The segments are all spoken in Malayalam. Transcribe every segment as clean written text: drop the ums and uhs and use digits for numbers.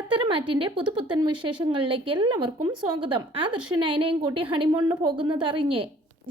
പത്തരമാറ്റിന്റെ പുതുപുത്തൻ വിശേഷങ്ങളിലേക്ക് എല്ലാവർക്കും സ്വാഗതം. ആദർശ് നയനയും കൂട്ടി ഹണിമൂണിന് പോകുന്നതറിഞ്ഞ്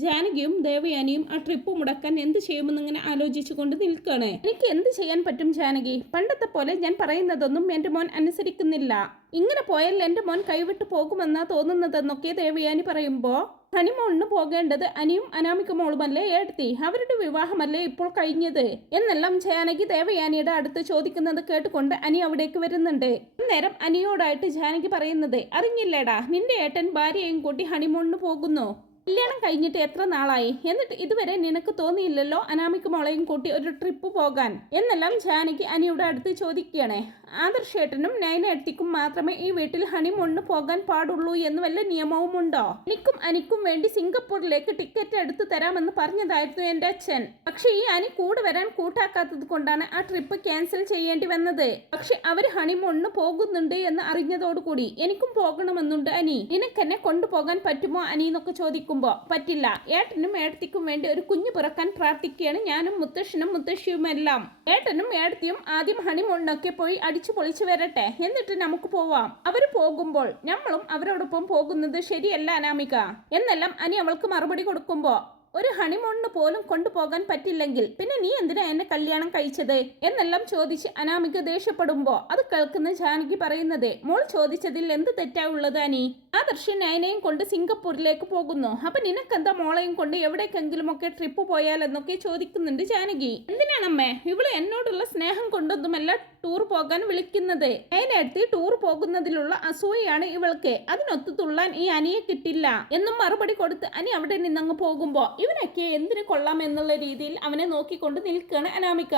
ജാനകിയും ദേവയാനിയും ആ ട്രിപ്പ് മുടക്കാൻ എന്ത് ചെയ്യുമെന്നിങ്ങനെ ആലോചിച്ചു കൊണ്ട് നിൽക്കുകയാണ്. എനിക്ക് എന്ത് ചെയ്യാൻ പറ്റും ജാനകി? പണ്ടത്തെ പോലെ ഞാൻ പറയുന്നതൊന്നും എൻ്റെ മോൻ അനുസരിക്കുന്നില്ല. ഇങ്ങനെ പോയാൽ എൻ്റെ മോൻ കൈവിട്ടു പോകുമെന്നാ തോന്നുന്നതെന്നൊക്കെ ദേവയാനി പറയുമ്പോൾ, ഹണിമൂണിന് പോകേണ്ടത് അനിയും അനാമിക മോളുമല്ലേ ഏടത്തി? അവരുടെ വിവാഹമല്ലേ ഇപ്പോൾ കഴിഞ്ഞത് എന്നെല്ലാം ജാനകി ദേവയാനിയുടെ അടുത്ത് ചോദിക്കുന്നത് കേട്ടുകൊണ്ട് അനി അവിടേക്ക് വരുന്നുണ്ട്. അന്നേരം അനിയോടായിട്ട് ജാനകി പറയുന്നത്, അറിഞ്ഞില്ലേടാ, നിന്റെ ഏട്ടൻ ഭാര്യയും കൂട്ടി ഹണിമൂണിന് പോകുന്നു. കല്യാണം കഴിഞ്ഞിട്ട് എത്ര നാളായി, എന്നിട്ട് ഇതുവരെ നിനക്ക് തോന്നിയില്ലല്ലോ അനാമിക മോളെയും കൂട്ടി ഒരു ട്രിപ്പ് പോകാൻ എന്നെല്ലാം ജാനകി അനിയുടെ അടുത്ത് ചോദിക്കുകയാണ്. ആദർശേട്ടനും നയനേട്ടത്തിക്കും മാത്രമേ ഈ വീട്ടിൽ ഹണിമൂണിന് പോകാൻ പാടുള്ളൂ എന്ന് വല്ല നിയമവും ഉണ്ടോ? എനിക്കും അനിക്കും വേണ്ടി സിംഗപ്പൂരിലേക്ക് ടിക്കറ്റ് എടുത്തു തരാമെന്ന് പറഞ്ഞതായിരുന്നു എൻ്റെ അച്ഛൻ. പക്ഷെ ഈ അനി കൂടെ വരാൻ കൂട്ടാക്കാത്തത് കൊണ്ടാണ് ആ ട്രിപ്പ് ക്യാൻസൽ ചെയ്യേണ്ടി വന്നത്. പക്ഷെ അവര് ഹണിമൂണിന് പോകുന്നുണ്ട് എന്ന് അറിഞ്ഞതോടുകൂടി എനിക്കും പോകണമെന്നുണ്ട് അനി. നിനക്കെന്നെ കൊണ്ടുപോകാൻ പറ്റുമോ അനി എന്നൊക്കെ ചോദിക്കുമ്പോ, പറ്റില്ല, ഏട്ടനും ഏട്ടത്തിക്കും വേണ്ടി ഒരു കുഞ്ഞു പിറക്കാൻ പ്രാർത്ഥിക്കുകയാണ് ഞാനും മുത്തശ്ശനും മുത്തശ്ശിയുമെല്ലാം. ഏട്ടനും ഏട്ടത്തിയും ആദ്യം ഹണിമൂണിനൊക്കെ പോയി അടിച്ചു പൊളിച്ചു വരട്ടെ, എന്നിട്ട് നമുക്ക് പോവാം. അവര് പോകുമ്പോൾ നമ്മളും അവരോടൊപ്പം പോകുന്നത് ശരിയല്ല അനാമിക എന്നെല്ലാം അനി അവൾക്ക് മറുപടി കൊടുക്കുമ്പോ, ഒരു ഹണിമൂണിന് പോലും കൊണ്ടുപോകാൻ പറ്റില്ലെങ്കിൽ പിന്നെ നീ എന്തിനാ എന്നെ കല്യാണം കഴിച്ചത് എന്നെല്ലാം ചോദിച്ച് അനാമിക ദേഷ്യപ്പെടുമ്പോ അത് കേൾക്കുന്ന ജാനകി പറയുന്നത്, മോൾ ചോദിച്ചതിൽ എന്ത് തെറ്റാ ഉള്ളത് അനി? ആദർശ് നയനയും കൊണ്ട് സിംഗപ്പൂരിലേക്ക് പോകുന്നു. അപ്പൊ നിനക്കെന്താ മോളെയും കൊണ്ട് എവിടേക്കെങ്കിലും ഒക്കെ ട്രിപ്പ് പോയാലെന്നൊക്കെ ചോദിക്കുന്നുണ്ട് ജാനകി. എന്തിനാണമ്മേ ഇവള് എന്നോടുള്ള സ്നേഹം കൊണ്ടൊന്നുമല്ല ടൂർ പോകാൻ വിളിക്കുന്നത്. നയനേടത്തി ടൂർ പോകുന്നതിലുള്ള അസൂയാണ് ഇവൾക്ക്. അതിനൊത്തു തുള്ളാൻ ഈ അനിയെ കിട്ടില്ല എന്നും മറുപടി കൊടുത്ത് അനി അവിടെ നിന്നങ്ങ് പോകുമ്പോ ഇവനൊക്കെ എന്തിനു കൊള്ളാം എന്നുള്ള രീതിയിൽ അവനെ നോക്കിക്കൊണ്ട് നിൽക്കുകയാണ് അനാമിക.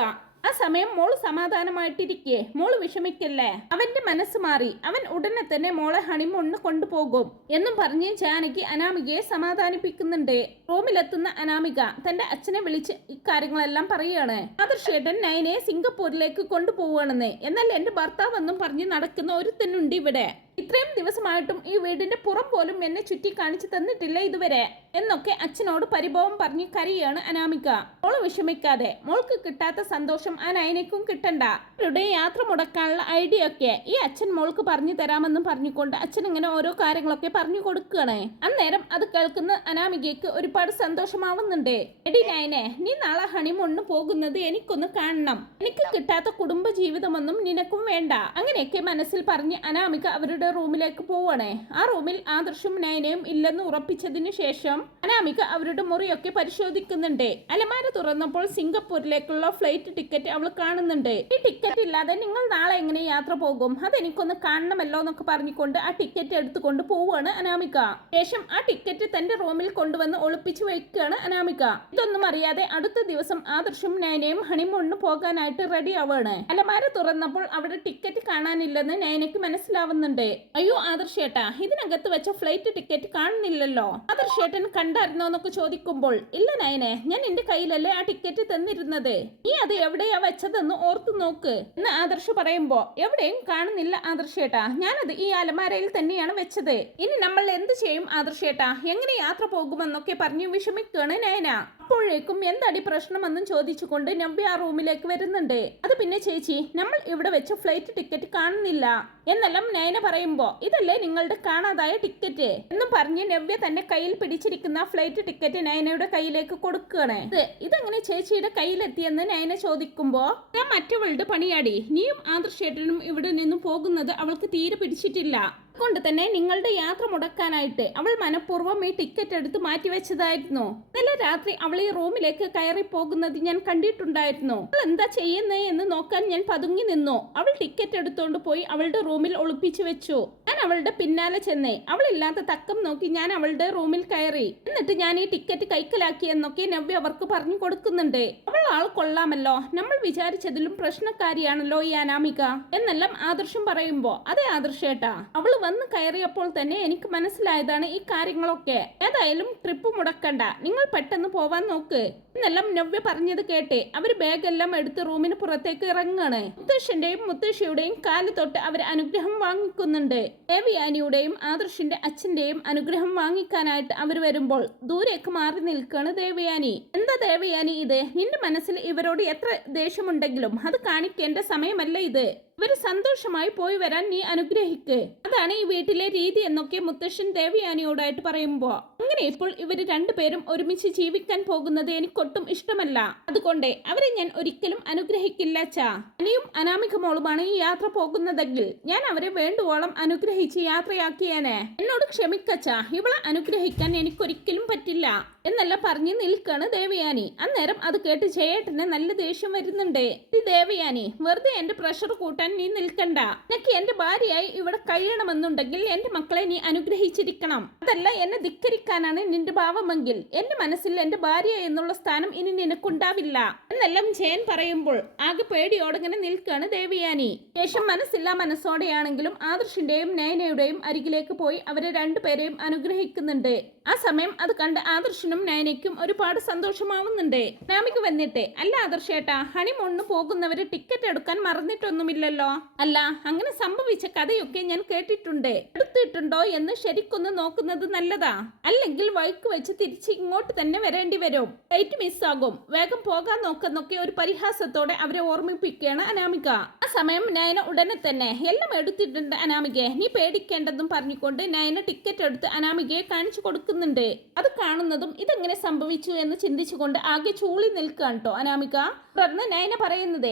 ആ സമയം മോള് സമാധാനമായിട്ടിരിക്കേ, മോള് വിഷമിക്കല്ലേ, അവന്റെ മനസ്സ് മാറി, അവൻ ഉടനെ തന്നെ മോളെ ഹണിമൂണിന് കൊണ്ടുപോകും എന്നും പറഞ്ഞ് ജാനകി അനാമികയെ സമാധാനിപ്പിക്കുന്നുണ്ട്. റൂമിലെത്തുന്ന അനാമിക തന്റെ അച്ഛനെ വിളിച്ച് ഇക്കാര്യങ്ങളെല്ലാം പറയുകയാണ്. ആദർശേട്ടൻ നയനെ സിംഗപ്പൂരിലേക്ക് കൊണ്ടുപോവുകയാണെന്ന്. എന്നാൽ എന്റെ ഭർത്താവെന്നും പറഞ്ഞ് നടക്കുന്ന ഒരുത്തനുണ്ട് ഇവിടെ. ഇത്രയും ദിവസമായിട്ടും ഈ വീടിന്റെ പുറം പോലും എന്നെ ചുറ്റി കാണിച്ചു തന്നിട്ടില്ല ഇതുവരെ എന്നൊക്കെ അച്ഛനോട് പരിഭവം പറഞ്ഞ് കരയാണ് അനാമിക. മോള് വിഷമിക്കാതെ, മോൾക്ക് കിട്ടാത്ത സന്തോഷം ആ നയനയ്ക്കും കിട്ടണ്ട. അവരുടെ യാത്ര മുടക്കാനുള്ള ഐഡിയ ഒക്കെ ഈ അച്ഛൻ മോൾക്ക് പറഞ്ഞു തരാമെന്നും പറഞ്ഞുകൊണ്ട് അച്ഛൻ ഇങ്ങനെ ഓരോ കാര്യങ്ങളൊക്കെ പറഞ്ഞു കൊടുക്കുകയാണ്. അന്നേരം അത് കേൾക്കുന്ന അനാമികയ്ക്ക് ഒരുപാട് സന്തോഷമാവുന്നുണ്ട്. എടി നയനെ, നീ നാളെ ഹണിമൂണിന് പോകുന്നത് എനിക്കൊന്ന് കാണണം. എനിക്ക് കിട്ടാത്ത കുടുംബ ജീവിതമൊന്നും നിനക്കും വേണ്ട. അങ്ങനെയൊക്കെ മനസ്സിൽ പറഞ്ഞ് അനാമിക അവരുടെ റൂമിലേക്ക് പോവാണ്. ആ റൂമിൽ ആദർശും നയനയും ഇല്ലെന്ന് ഉറപ്പിച്ചതിന് ശേഷം അനാമിക അവരുടെ മുറിയൊക്കെ പരിശോധിക്കുന്നുണ്ട്. അലമാര തുറന്നപ്പോൾ സിംഗപ്പൂരിലേക്കുള്ള ഫ്ലൈറ്റ് ടിക്കറ്റ് അവൾ കാണുന്നുണ്ട്. ഈ ടിക്കറ്റ് ഇല്ലാതെ നിങ്ങൾ നാളെ എങ്ങനെ യാത്ര പോകും? അതെനിക്കൊന്ന് കാണണമല്ലോ എന്നൊക്കെ പറഞ്ഞുകൊണ്ട് ആ ടിക്കറ്റ് എടുത്തുകൊണ്ട് പോവുകയാണ് അനാമിക. ശേഷം ആ ടിക്കറ്റ് തന്റെ റൂമിൽ കൊണ്ടുവന്ന് ഒളിപ്പിച്ചു വയ്ക്കുകയാണ് അനാമിക. ഇതൊന്നും അറിയാതെ അടുത്ത ദിവസം ആദർശും നയനയും ഹണിമൂണിന് പോകാനായിട്ട് റെഡി ആവുകയാണ്. അലമാര തുറന്നപ്പോൾ അവിടെ ടിക്കറ്റ് കാണാനില്ലെന്ന് നയനയ്ക്ക് മനസ്സിലാവുന്നുണ്ട്. അയ്യോ ആദർശേട്ടാ, ഇതിനകത്ത് വെച്ച ഫ്ലൈറ്റ് ടിക്കറ്റ് കാണുന്നില്ലല്ലോ. ആദർശേട്ടൻ കണ്ടായിരുന്നോ എന്നൊക്കെ ചോദിക്കുമ്പോൾ, ഇല്ല നയനെ, ഞാൻ എന്റെ കയ്യിലല്ലേ ആ ടിക്കറ്റ് തന്നിരുന്നത്. നീ അത് എവിടെയാ വെച്ചതെന്ന് ഓർത്തു നോക്ക് എന്ന് ആദർശ് പറയുമ്പോ, എവിടെയും കാണുന്നില്ല ആദർശേട്ടാ, ഞാനത് ഈ അലമാരയിൽ തന്നെയാണ് വെച്ചത്. ഇനി നമ്മൾ എന്ത് ചെയ്യും ആദർശേട്ടാ? എങ്ങനെ യാത്ര പോകുമെന്നൊക്കെ പറഞ്ഞു വിഷമിക്കുകയാണ് നയന. അപ്പോഴേക്കും എന്താടി പ്രശ്നമെന്നും ചോദിച്ചുകൊണ്ട് നവ്യ ആ റൂമിലേക്ക് വരുന്നുണ്ട്. അത് പിന്നെ ചേച്ചി, നമ്മൾ ഇവിടെ വെച്ച ഫ്ലൈറ്റ് ടിക്കറ്റ് കാണുന്നില്ല എന്നെല്ലാം നയന പറയുമ്പോ, ഇതല്ലേ നിങ്ങളുടെ കാണാതായ ടിക്കറ്റ് എന്നും പറഞ്ഞ് നവ്യ തന്റെ കയ്യിൽ പിടിച്ചിരിക്കുന്ന ഫ്ലൈറ്റ് ടിക്കറ്റ് നയനയുടെ കയ്യിലേക്ക് കൊടുക്കുകയാണ്. ഇതെങ്ങനെ ചേച്ചിയുടെ കയ്യിലെത്തിയെന്ന് നയന ചോദിക്കുമ്പോ, ഞാൻ മറ്റവളുടെ പണിയാടി, നീയും ആദർശേട്ടനും ഇവിടെ നിന്നും പോകുന്നത് അവൾക്ക് തീരെ പിടിച്ചിട്ടില്ല. അതുകൊണ്ട് തന്നെ നിങ്ങളുടെ യാത്ര മുടക്കാനായിട്ട് അവൾ മനഃപൂർവ്വം ഈ ടിക്കറ്റ് എടുത്ത് മാറ്റിവെച്ചതായിരുന്നു. ഇന്നലെ രാത്രി അവൾ ഈ റൂമിലേക്ക് കയറി പോകുന്നത് ഞാൻ കണ്ടിട്ടുണ്ടായിരുന്നു. അവൾ എന്താ ചെയ്യുന്നത് എന്ന് നോക്കാൻ ഞാൻ പതുങ്ങി നിന്നു. അവൾ ടിക്കറ്റ് എടുത്തോണ്ട് പോയി അവളുടെ റൂമിൽ ഒളിപ്പിച്ചു വെച്ചു. ഞാൻ അവളുടെ പിന്നാലെ ചെന്നേ, അവളില്ലാത്ത തക്കം നോക്കി ഞാൻ അവളുടെ റൂമിൽ കയറി. എന്നിട്ട് ഞാൻ ഈ ടിക്കറ്റ് കൈക്കലാക്കി എന്നൊക്കെ നവ്യ അവർക്ക് പറഞ്ഞു കൊടുക്കുന്നുണ്ട്. അവൾ ആൾ കൊള്ളാമല്ലോ, നമ്മൾ വിചാരിച്ചതിലും പ്രശ്നക്കാരിയാണല്ലോ ഈ അനാമിക എന്നെല്ലാം ആദർശം പറയുമ്പോ, അതെ ആദർശേട്ടാ, അവൾ വന്ന് കയറിയപ്പോൾ തന്നെ എനിക്ക് മനസ്സിലായതാണ് ഈ കാര്യങ്ങളൊക്കെ. ഏതായാലും ട്രിപ്പ് മുടക്കണ്ട, നിങ്ങൾ പെട്ടെന്ന് പോവാൻ നോക്ക് എന്നെല്ലാം നവ്യ പറഞ്ഞത് കേട്ടെ അവർ ബാഗെല്ലാം എടുത്ത് റൂമിന് പുറത്തേക്ക് ഇറങ്ങാണ്. മുത്തശ്ശന്റെയും മുത്തശ്ശിയുടെയും കാല് തൊട്ട് അവർ അനുഗ്രഹം വാങ്ങിക്കുന്നുണ്ട്. ദേവയാനിയുടെയും ആദർശിന്റെ അച്ഛന്റെയും അനുഗ്രഹം വാങ്ങിക്കാനായിട്ട് അവർ വരുമ്പോൾ ദൂരേക്ക് മാറി നിൽക്കുകയാണ് ദേവയാനി. എന്താ ദേവയാനി ഇത്? നിന്റെ മനസ്സിൽ ഇവരോട് എത്ര ദേഷ്യമുണ്ടെങ്കിലും അത് കാണിക്കേണ്ട സമയമല്ല ഇത്. ഇവര് സന്തോഷമായി പോയി വരാൻ നീ അനുഗ്രഹിക്ക്. അതാണ് ഈ വീട്ടിലെ രീതി എന്നൊക്കെ മുത്തശ്ശൻ ദേവയാനിയോടായിട്ട് പറയുമ്പോ, അങ്ങനെ ഇപ്പോൾ ഇവര് രണ്ടുപേരും ഒരുമിച്ച് ജീവിക്കാൻ പോകുന്നത് എനിക്കൊട്ടും ഇഷ്ടമല്ല. അതുകൊണ്ട് അവരെ ഞാൻ ഒരിക്കലും അനുഗ്രഹിക്കില്ല അച്ഛാ. അനിയും അനാമിക മോളുമാണ് ഈ യാത്ര പോകുന്നതെങ്കിൽ ഞാൻ അവരെ വേണ്ടുവോളം അനുഗ്രഹിച്ച് യാത്രയാക്കിയേനെ. എന്നോട് ക്ഷമിക്കച്ചാ, ഇവളെ അനുഗ്രഹിക്കാൻ എനിക്കൊരിക്കലും പറ്റില്ല എന്നെല്ലാം പറഞ്ഞ് നിൽക്കാണ് ദേവയാനി. അന്നേരം അത് കേട്ട് ജയേട്ടന് നല്ല ദേഷ്യം വരുന്നുണ്ട്. ഈ ദേവയാനി, വെറുതെ എന്റെ പ്രഷർ കൂട്ടാൻ നീ നിൽക്കണ്ട. എനിക്ക് എന്റെ ഭാര്യയായി ഇവിടെ കഴിയണമെന്നുണ്ടെങ്കിൽ എന്റെ മക്കളെ നീ അനുഗ്രഹിച്ചിരിക്കണം. അതല്ല എന്നെ ധിക്കരിക്കാനാണ് നിന്റെ ഭാവമെങ്കിൽ എന്റെ മനസ്സിൽ എന്റെ ഭാര്യ എന്നുള്ള സ്ഥാനം ഇനി നിനക്കുണ്ടാവില്ല എന്നെല്ലാം ജയൻ പറയുമ്പോൾ ആകെ പേടിയോടങ്ങനെ നിൽക്കാണ് ദേവയാനി. ശേഷം മനസ്സില്ലാ മനസ്സോടെയാണെങ്കിലും ആദർശിന്റെയും നയനയുടെയും അരികിലേക്ക് പോയി അവരെ രണ്ടുപേരെയും അനുഗ്രഹിക്കുന്നുണ്ട്. ആ സമയം അത് കണ്ട് ആദർശനും നയനയ്ക്കും ഒരുപാട് സന്തോഷമാവുന്നുണ്ട്. നാമിക വന്നിട്ട്, അല്ല ആദർശേട്ടാ, ഹണിമൂണിന് പോകുന്നവര് ടിക്കറ്റ് എടുക്കാൻ മറന്നിട്ടൊന്നുമില്ലല്ലോ? അല്ല, അങ്ങനെ സംഭവിച്ച കഥയൊക്കെ ഞാൻ കേട്ടിട്ടുണ്ട്. എടുത്തിട്ടുണ്ടോ എന്ന് ശരിക്കൊന്ന് നോക്കുന്നത് നല്ലതാ. അല്ലെങ്കിൽ വഴിക്ക് വെച്ച് തിരിച്ച് ഇങ്ങോട്ട് തന്നെ വരേണ്ടി വരും. ഫ്ലൈറ്റ് മിസ്സാകും. വേഗം പോകാൻ നോക്കുന്നൊക്കെ ഒരു പരിഹാസത്തോടെ അവരെ ഓർമ്മിപ്പിക്കുകയാണ് അനാമിക. ആ സമയം നയന ഉടനെ തന്നെ എല്ലാം എടുത്തിട്ടുണ്ട് അനാമികയെ, നീ പേടിക്കേണ്ടെന്നും പറഞ്ഞുകൊണ്ട് നയന ടിക്കറ്റ് എടുത്ത് അനാമികയെ കാണിച്ചു കൊടുക്കുന്നുണ്ട്. അത് കാണുന്നതും ഇതെങ്ങനെ സംഭവിച്ചു എന്ന് ചിന്തിച്ചുകൊണ്ട് ആകെ ചൂളി നിൽക്കാൻ കേട്ടോ അനാമിക. തുടർന്ന് നയന പറയുന്നത്,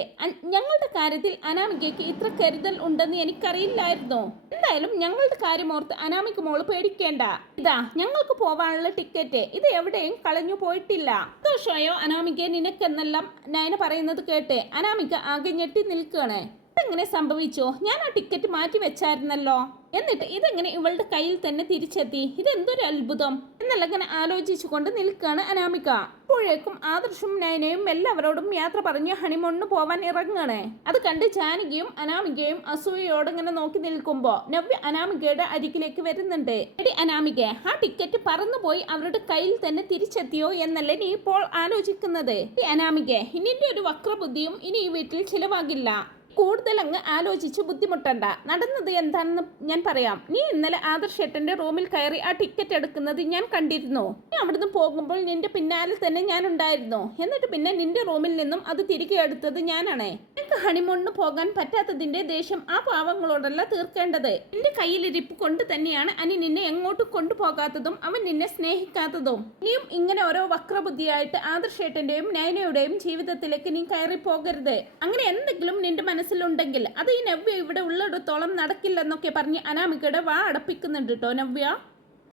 ഞങ്ങളുടെ കാര്യത്തിൽ അനാമികയ്ക്ക് ഇത്ര കരുതൽ ഉണ്ടെന്ന് എനിക്കറിയില്ലായിരുന്നു. എന്തായാലും ഞങ്ങളുടെ കാര്യം ഓർത്ത് അനാമിക മോള് പേടിക്കേണ്ട. ഇതാ ഞങ്ങൾക്ക് പോവാനുള്ള ടിക്കറ്റ്, ഇത് എവിടെയും കളഞ്ഞു പോയിട്ടില്ല. സന്തോഷമായോ അനാമിക നിനക്കെന്നെല്ലാം നയന പറയുന്നത് കേട്ട് അനാമിക ആകെ ഞെട്ടി നിൽക്കുകയാണ്. ഇതെങ്ങനെ സംഭവിച്ചോ? ഞാൻ ആ ടിക്കറ്റ് മാറ്റി വെച്ചായിരുന്നല്ലോ. എന്നിട്ട് ഇതെങ്ങനെ ഇവളുടെ കയ്യിൽ തന്നെ തിരിച്ചെത്തി? ഇതെന്തൊരു അത്ഭുതം എന്നല്ല ഇങ്ങനെ ആലോചിച്ചുകൊണ്ട് നിൽക്കുകയാണ് അനാമിക. അപ്പോഴേക്കും ആദർശും നയനയും എല്ലാവരോടും യാത്ര പറഞ്ഞ് ഹണിമൂണിന് പോവാൻ ഇറങ്ങണേ. അത് കണ്ട് ജാനകിയും അനാമികയും അസൂയയോടിങ്ങനെ നോക്കി നിൽക്കുമ്പോ നവ്യ അനാമികയുടെ അരികിലേക്ക് വരുന്നുണ്ട്. എടി അനാമിക, ആ ടിക്കറ്റ് പറന്നുപോയി അവരുടെ കയ്യിൽ തന്നെ തിരിച്ചെത്തിയോ എന്നല്ലേ നീ ഇപ്പോൾ ആലോചിക്കുന്നത്? അനാമിക, നിന്റെ ഒരു വക്രബുദ്ധിയും ഇനി ഈ വീട്ടിൽ ചിലവാകില്ല. കൂടുതൽ അങ്ങ് ആലോചിച്ച് ബുദ്ധിമുട്ടണ്ട. നടന്നത് എന്താണെന്ന് ഞാൻ പറയാം. നീ ഇന്നലെ ആദർശേട്ടന്റെ റൂമിൽ കയറി ആ ടിക്കറ്റ് എടുക്കുന്നത് ഞാൻ കണ്ടിരുന്നു. നീ അവിടുന്ന് പോകുമ്പോൾ നിന്റെ പിന്നാലെ തന്നെ ഞാൻ ഉണ്ടായിരുന്നു. എന്നിട്ട് പിന്നെ നിന്റെ റൂമിൽ നിന്നും അത് തിരികെ എടുത്തത് ഞാനാണ്. നിനക്ക് ഹണിമൂണിന് പോകാൻ പറ്റാത്തതിന്റെ ദേഷ്യം ആ പാവങ്ങളോടല്ല തീർക്കേണ്ടത്. നിന്റെ കയ്യിലിരിപ്പ് കൊണ്ട് തന്നെയാണ് അനി നിന്നെ എങ്ങോട്ടും കൊണ്ടുപോകാത്തതും അവൻ നിന്നെ സ്നേഹിക്കാത്തതും. നീയും ഇങ്ങനെ ഓരോ വക്രബുദ്ധിയായിട്ട് ആദർശേട്ടന്റെയും നയനയുടെയും ജീവിതത്തിലേക്ക് നീ കയറി പോകരുത്. അങ്ങനെ എന്തെങ്കിലും നിന്റെ മനസ്സിലുണ്ടെങ്കിൽ അത് ഈ നവ്യ ഇവിടെ ഉള്ളിടത്തോളം നടക്കില്ലെന്നൊക്കെ പറഞ്ഞ് അനാമികയുടെ വാ അടപ്പിക്കുന്നുണ്ട് കേട്ടോ നവ്യ.